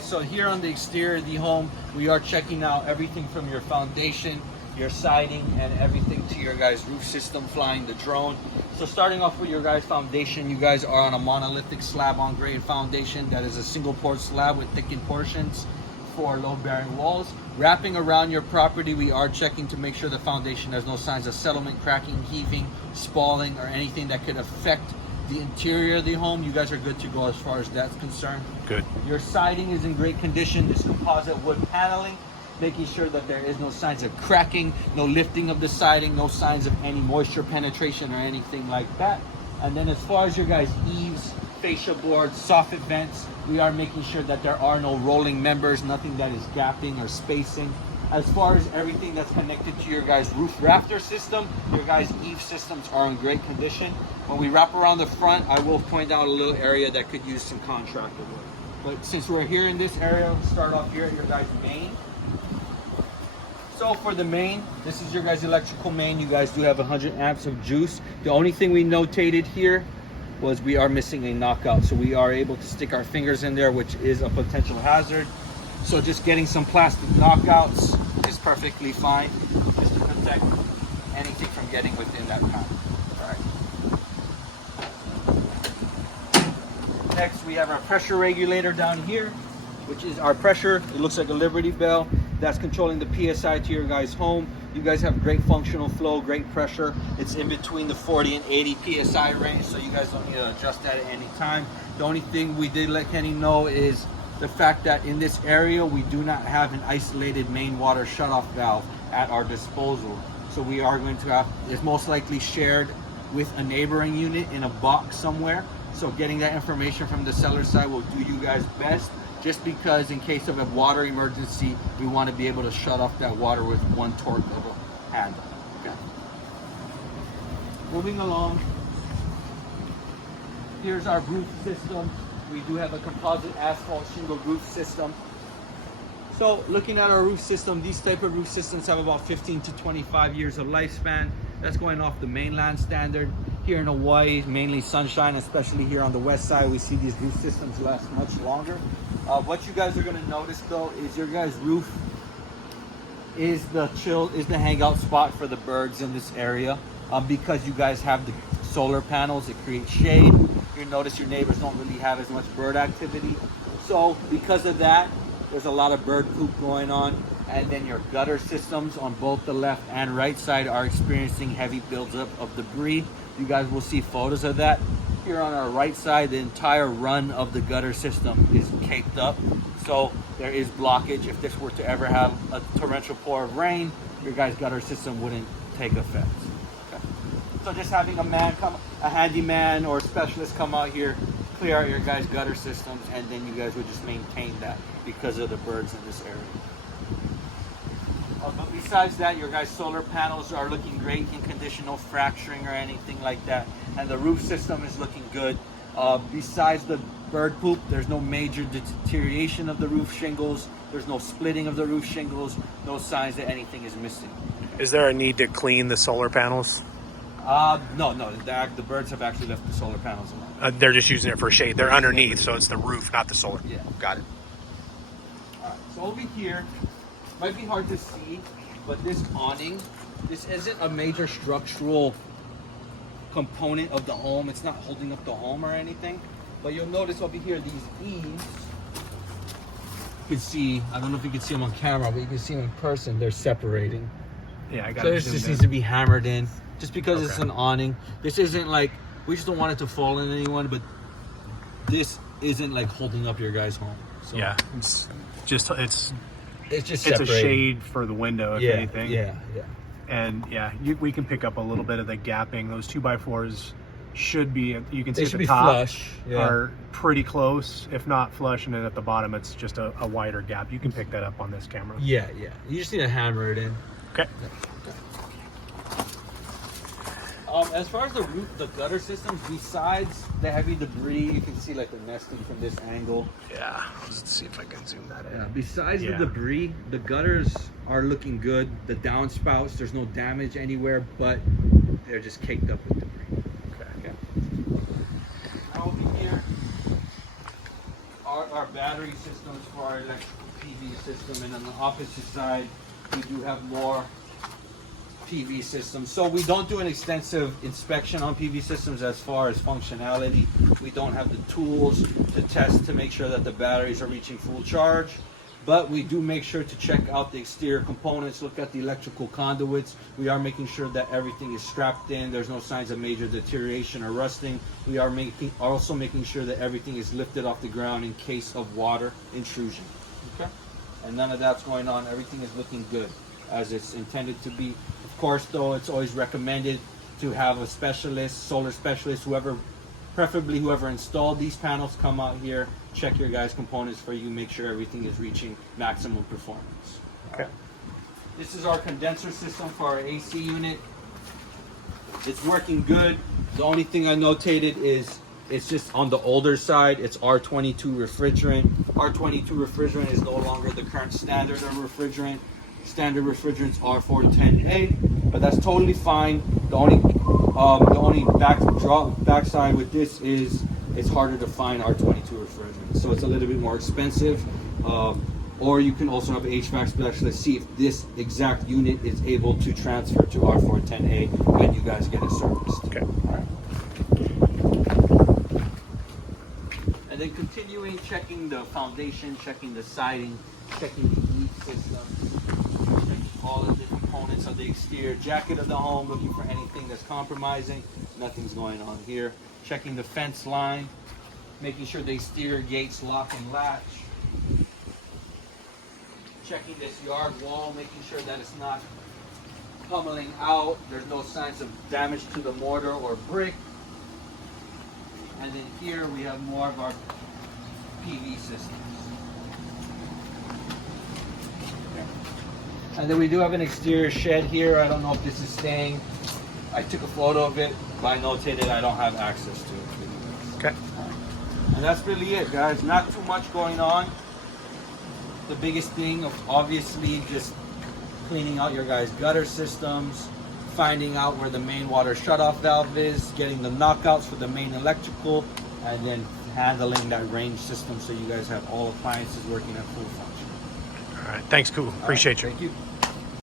So here on the exterior of the home, we are checking out everything from your foundation, your siding, and everything to your guys' roof system, flying the drone. So starting off with your guys' foundation, you guys are on a monolithic slab on grade foundation that is a single port slab with thickened portions for load bearing walls. Wrapping around your property, we are checking to make sure the foundation has no signs of settlement, cracking, heaving, spalling, or anything that could affect the interior of the home. You guys are good to go as far as that's concerned. Good. Your siding is in great condition. This composite wood paneling, making sure that there is no signs of cracking, no lifting of the siding, no signs of any moisture penetration or anything like that. And then as far as your guys' eaves, fascia boards, soffit vents, we are making sure that there are no rolling members, nothing that is gapping or spacing. As far as everything that's connected to your guys' roof rafter system, your guys' eave systems are in great condition. When we wrap around the front, I will point out a little area that could use some contractor work. But since we're here in this area, let's start off here at your guys' main. So for the main, this is your guys' electrical main. You guys do have 100 amps of juice. The only thing we notated here was we are missing a knockout. So we are able to stick our fingers in there, which is a potential hazard. So just getting some plastic knockouts is perfectly fine, just to protect anything from getting within that panel. All right. Next, we have our pressure regulator down here, which is our pressure. It looks like a Liberty Bell. That's controlling the PSI to your guys' home. You guys have great functional flow, great pressure. It's in between the 40 and 80 PSI range, so you guys don't need to adjust that at any time. The only thing we did let Kenny know is the fact that in this area, we do not have an isolated main water shutoff valve at our disposal. So we are going to have, it's most likely shared with a neighboring unit in a box somewhere. So getting that information from the seller side will do you guys best, just because in case of a water emergency, we want to be able to shut off that water with one torque of a handle. Okay. Moving along, here's our roof system. We do have a composite asphalt shingle roof system. So looking at our roof system, these type of roof systems have about 15 to 25 years of lifespan. That's going off the mainland standard. Here in Hawaii, mainly sunshine, especially here on the west side, we see these roof systems last much longer. What you guys are going to notice though is your guys' roof is the hangout spot for the birds in this area. Because you guys have the solar panels, it creates shade. You notice your neighbors don't really have as much bird activity. So because of that, there's a lot of bird poop going on. And then your gutter systems on both the left and right side are experiencing heavy buildup of debris. You guys will see photos of that. Here on our right side, the entire run of the gutter system is caked up. So there is blockage. If this were to ever have a torrential pour of rain, your guys' gutter system wouldn't take effect. Okay. So just having a handyman or a specialist come out here, clear out your guys' gutter systems, and then you guys would just maintain that because of the birds in this area. But besides that, your guys' solar panels are looking great in condition, no fracturing or anything like that. And the roof system is looking good. Besides the bird poop, there's no major deterioration of the roof shingles. There's no splitting of the roof shingles. No signs that anything is missing. Is there a need to clean the solar panels? No. The birds have actually left the solar panels alone. They're just using it for shade. They're underneath, so it's the roof, not the solar. Yeah. Got it. All right, so over here, might be hard to see, but this awning, this isn't a major structural component of the home. It's not holding up the home or anything, but you'll notice over here these eaves, you can see, I don't know if you can see them on camera, but you can see them in person, they're separating. Yeah, I got So it. this just needs to be hammered in, just because it's an awning. This isn't like, we just don't want it to fall on anyone, but this isn't like holding up your guys' home. So yeah, it's just a shade for the window, if anything. Yeah. And yeah, we can pick up a little bit of the gapping. Those 2x4s should be, you can see at the top, flush. Yeah. are pretty close, if not flush, and then at the bottom it's just a wider gap. You can pick that up on this camera. Yeah. You just need to hammer it in. Okay. As far as the gutter systems, besides the heavy debris, you can see like the nesting from this angle. Yeah, let's see if I can zoom that in. Besides the debris, the gutters are looking good. The downspouts, there's no damage anywhere, but they're just caked up with debris. Okay. Now over here are our battery systems for our electrical PV system, and on the opposite side, we do have more PV systems. So we don't do an extensive inspection on PV systems as far as functionality. We don't have the tools to test to make sure that the batteries are reaching full charge. But we do make sure to check out the exterior components, look at the electrical conduits. We are making sure that everything is strapped in. There's no signs of major deterioration or rusting. We are also making sure that everything is lifted off the ground in case of water intrusion. Okay? And none of that's going on. Everything is looking good as it's intended to be. Of course, though, it's always recommended to have a specialist, solar specialist, preferably whoever installed these panels, come out here, check your guys' components for you, make sure everything is reaching maximum performance. Okay. This is our condenser system for our AC unit. It's working good. The only thing I notated is it's just on the older side. It's R22 refrigerant. R22 refrigerant is no longer the current standard of refrigerant. Standard refrigerants are R410A, but that's totally fine. The only backside with this is it's harder to find R22 refrigerant, so it's a little bit more expensive. Or you can also have an HVAC specialist see if this exact unit is able to transfer to R410A when you guys get it serviced. Okay. All right. And then continuing checking the foundation, checking the siding, checking the heat system, checking all of the components of the exterior jacket of the home, looking for anything that's compromising. Nothing's going on here. Checking the fence line, making sure the exterior gates lock and latch. Checking this yard wall, making sure that it's not pummeling out. There's no signs of damage to the mortar or brick. And then here we have more of our PV systems. And then we do have an exterior shed here. I don't know if this is staying. I took a photo of it, but I notated I don't have access to it. Okay. And that's really it, guys. Not too much going on. The biggest thing of obviously just cleaning out your guys' gutter systems, finding out where the main water shutoff valve is, getting the knockouts for the main electrical, and then handling that range system so you guys have all appliances working at full function. All right. Thanks, cool. Appreciate you. Thank you.